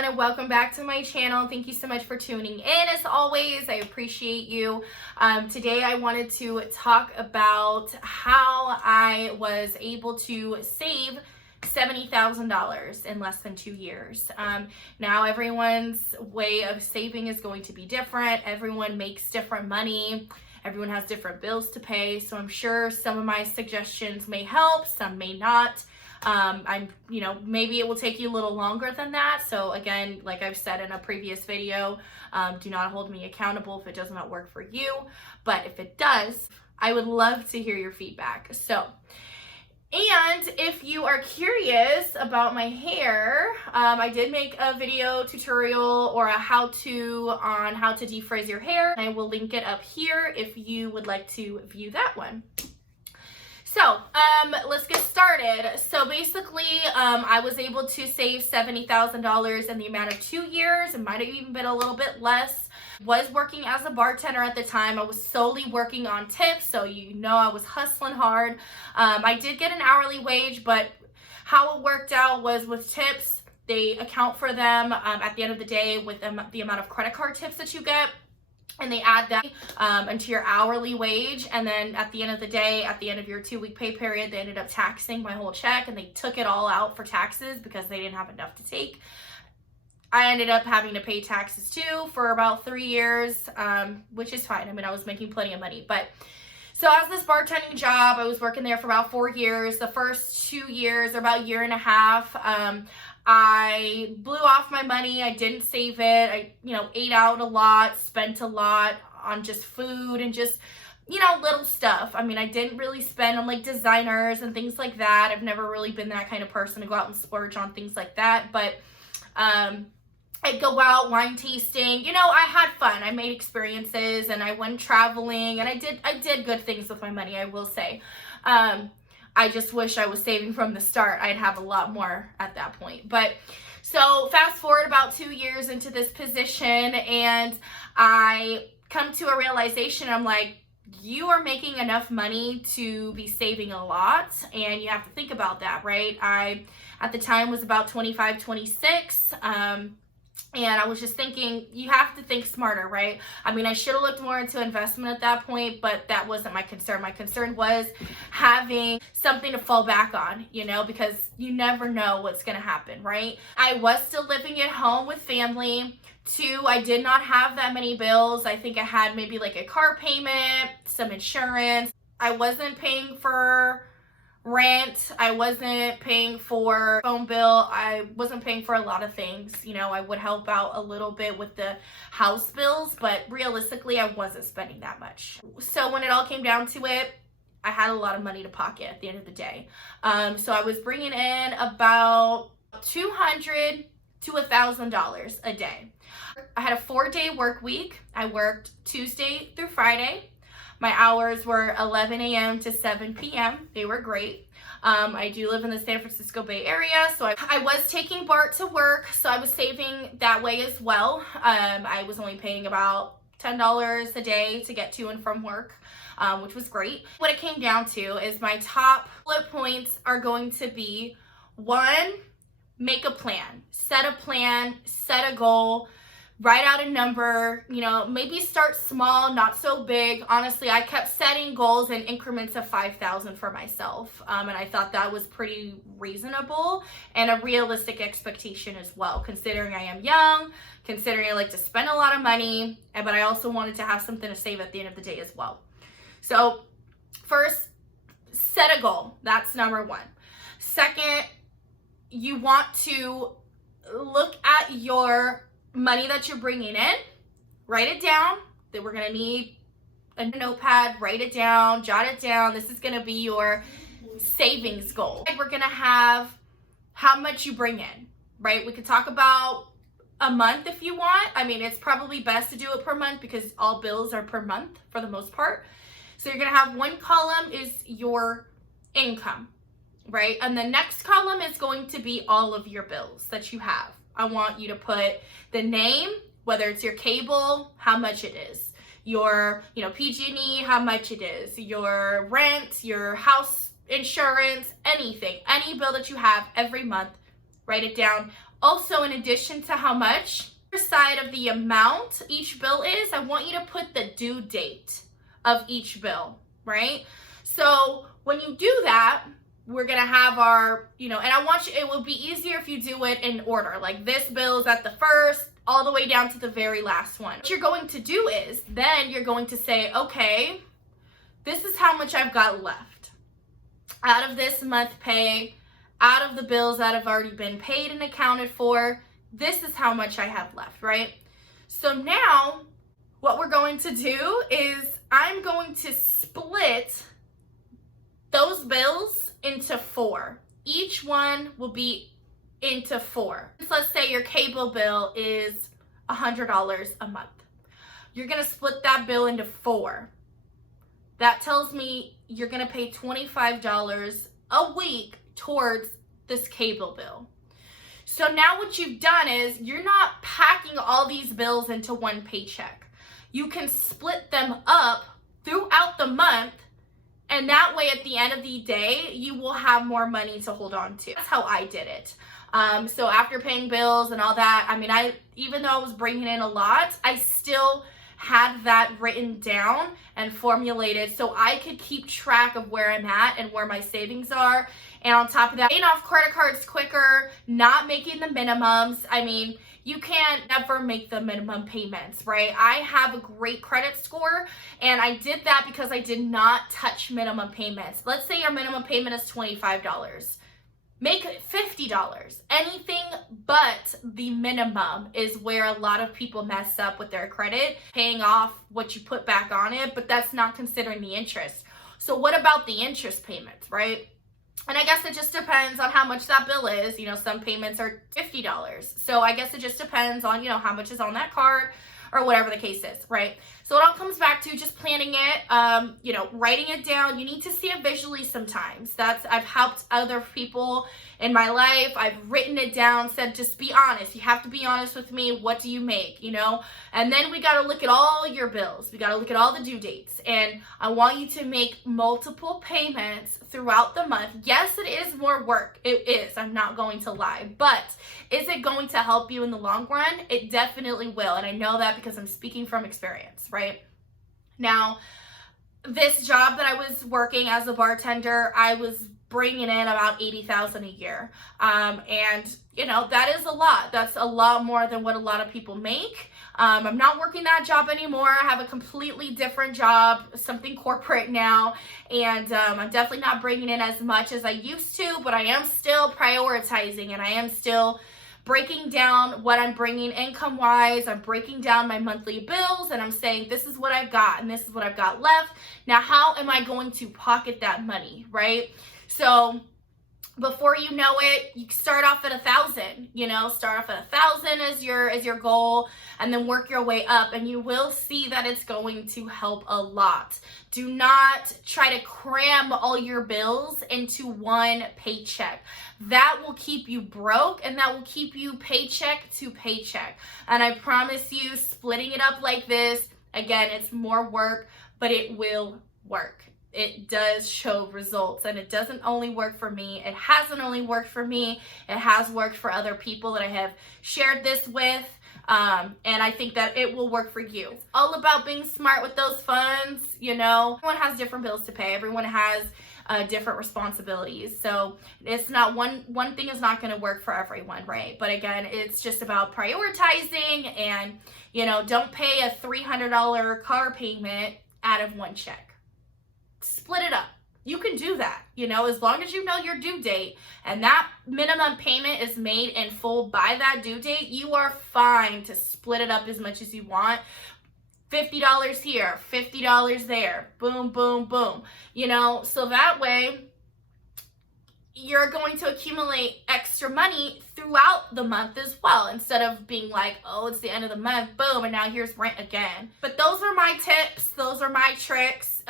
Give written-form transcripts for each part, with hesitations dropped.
everyone, and welcome back to my channel. Thank you so much for tuning in. As always, I appreciate you. Today I wanted to talk about how I was able to save $70,000 in less than 2 years. Now everyone's way of saving is going to be different. Everyone makes different money. Everyone has different bills to pay. So I'm sure some of my suggestions may help, some may not. Maybe it will take you a little longer than that. So again, like I've said in a previous video, do not hold me accountable if it does not work for you. But if it does, I would love to hear your feedback. And if you are curious about my hair, I did make a video tutorial or a how-to on how to defrizz your hair. I will link it up here if you would like to view that one. So let's get started. So basically, I was able to save $70,000 in the amount of 2 years. It might have even been a little bit less. Was working as a bartender at the time. I was solely working on tips, so I was hustling hard. I did get an hourly wage, but how it worked out was with tips, they account for them at the end of the day with the amount of credit card tips that you get. And they add that into your hourly wage. And then at the end of the day, at the end of your 2-week pay period, they ended up taxing my whole check and they took it all out for taxes because they didn't have enough to take. I ended up having to pay taxes too for about 3 years, which is fine. I mean, I was making plenty of money. But so as this bartending job, I was working there for about 4 years. The first 2 years, or about a year and a half, I blew off my money. I didn't save it. I, ate out a lot, spent a lot on just food and just, little stuff. I mean, I didn't really spend on like designers and things like that. I've never really been that kind of person to go out and splurge on things like that. But, I'd go out wine tasting, I had fun. I made experiences and I went traveling and I did good things with my money, I will say. I just wish I was saving from the start. I'd have a lot more at that point. But so fast forward about 2 years into this position and I come to a realization. I'm like, you are making enough money to be saving a lot. And you have to think about that, right? I, at the time, was about 25, 26. And I was just thinking, you have to think smarter, right? I mean, I should have looked more into investment at that point, but that wasn't my concern. My concern was having something to fall back on, because you never know what's going to happen, right? I was still living at home with family. 2, I did not have that many bills. I think I had maybe like a car payment, some insurance. I wasn't paying for rent. I wasn't paying for phone bill. I wasn't paying for a lot of things. I would help out a little bit with the house bills, but realistically, I wasn't spending that much. So when it all came down to it, I had a lot of money to pocket at the end of the day. So I was bringing in about $200 to $1,000 a day. I had a 4-day work week. I worked Tuesday through Friday. My hours were 11 a.m. to 7 p.m. They were great. I do live in the San Francisco Bay Area, so I was taking BART to work, so I was saving that way as well. I was only paying about $10 a day to get to and from work, which was great. What it came down to is my top bullet points are going to be: 1, make a plan. Set a goal. Write out a number, maybe start small, not so big. Honestly, I kept setting goals in increments of 5,000 for myself. And I thought that was pretty reasonable and a realistic expectation as well, considering I am young, considering I like to spend a lot of money, but I also wanted to have something to save at the end of the day as well. So first, set a goal. That's number 1. Second, you want to look at your money that you're bringing in, write it down. That we're gonna need a notepad, write it down, jot it down. This is gonna be your savings goal. We're gonna have how much you bring in, right? We could talk about a month if you want. I mean, it's probably best to do it per month because all bills are per month for the most part. So you're gonna have one column is your income, right? And the next column is going to be all of your bills that you have. I want you to put the name, whether it's your cable, how much it is, your, PG&E, how much it is, your rent, your house insurance, anything, any bill that you have every month, write it down. Also, in addition to how much side of the amount each bill is, I want you to put the due date of each bill, right? So when you do that, we're gonna have our, and I want you, it will be easier if you do it in order. Like this bill is at the first, all the way down to the very last one. What you're going to do is, then you're going to say, okay, this is how much I've got left. Out of this month pay, out of the bills that have already been paid and accounted for, this is how much I have left, right? So now what we're going to do is I'm going to split those bills into 4. Each one will be into 4. So let's say your cable bill is $100 a month. You're gonna split that bill into 4. That tells me you're gonna pay $25 a week towards this cable bill. So now what you've done is you're not packing all these bills into one paycheck. You can split them up throughout the month, and that way at the end of the day, you will have more money to hold on to. That's how I did it. So after paying bills and all that, even though I was bringing in a lot, I still had that written down and formulated so I could keep track of where I'm at and where my savings are. And on top of that, paying off credit cards quicker, not making the minimums. You can't ever make the minimum payments, right? I have a great credit score, and I did that because I did not touch minimum payments. Let's say your minimum payment is $25. Make it $50. Anything but the minimum is where a lot of people mess up with their credit, paying off what you put back on it, but that's not considering the interest. So what about the interest payments, right? And I guess it just depends on how much that bill is. Some payments are $50. So I guess it just depends on, how much is on that card or whatever the case is, right? So it all comes back to just planning it, writing it down. You need to see it visually sometimes. I've helped other people in my life. I've written it down, said, just be honest. You have to be honest with me. What do you make, And then we got to look at all your bills. We got to look at all the due dates. And I want you to make multiple payments throughout the month. Yes, it is more work. It is. I'm not going to lie. But is it going to help you in the long run? It definitely will. And I know that because I'm speaking from experience, right? Now, this job that I was working as a bartender, I was bringing in about $80,000 a year. And that is a lot. That's a lot more than what a lot of people make. I'm not working that job anymore. I have a completely different job, something corporate now. And I'm definitely not bringing in as much as I used to, but I am still prioritizing, and I am still breaking down what I'm bringing income-wise. I'm breaking down my monthly bills, and I'm saying, this is what I've got, and this is what I've got left. Now, how am I going to pocket that money, right? So before you know it, you start off at 1,000, start off at 1,000 as your goal, and then work your way up, and you will see that it's going to help a lot. Do not try to cram all your bills into one paycheck. That will keep you broke, and that will keep you paycheck to paycheck. And I promise you, splitting it up like this, again, it's more work, but it will work. It does show results, and it doesn't only work for me. It hasn't only worked for me. It has worked for other people that I have shared this with, and I think that it will work for you. It's all about being smart with those funds. Everyone has different bills to pay. Everyone has different responsibilities. So it's not one thing is not going to work for everyone, right? But again, it's just about prioritizing, and don't pay a $300 car payment out of one check. Split it up. You can do that, as long as you know your due date and that minimum payment is made in full by that due date, you are fine to split it up as much as you want. $50 here, $50 there, boom, boom, boom, so that way you're going to accumulate extra money throughout the month as well, instead of being like, oh, it's the end of the month, boom, and now here's rent again. But those are my tips. Those are my tricks.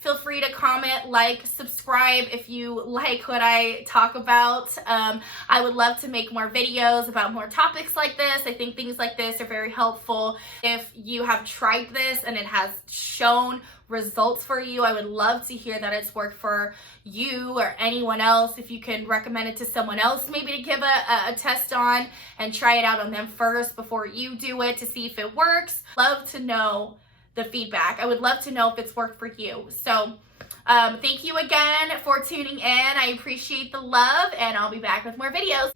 Feel free to comment, like, subscribe if you like what I talk about. I would love to make more videos about more topics like this. I think things like this are very helpful. If you have tried this and it has shown results for you. I would love to hear that it's worked for you or anyone else. If you can recommend it to someone else, maybe to give a test on and try it out on them first before you do it to see if it works. Love to know the feedback. I would love to know if it's worked for you. So thank you again for tuning in. I appreciate the love, and I'll be back with more videos.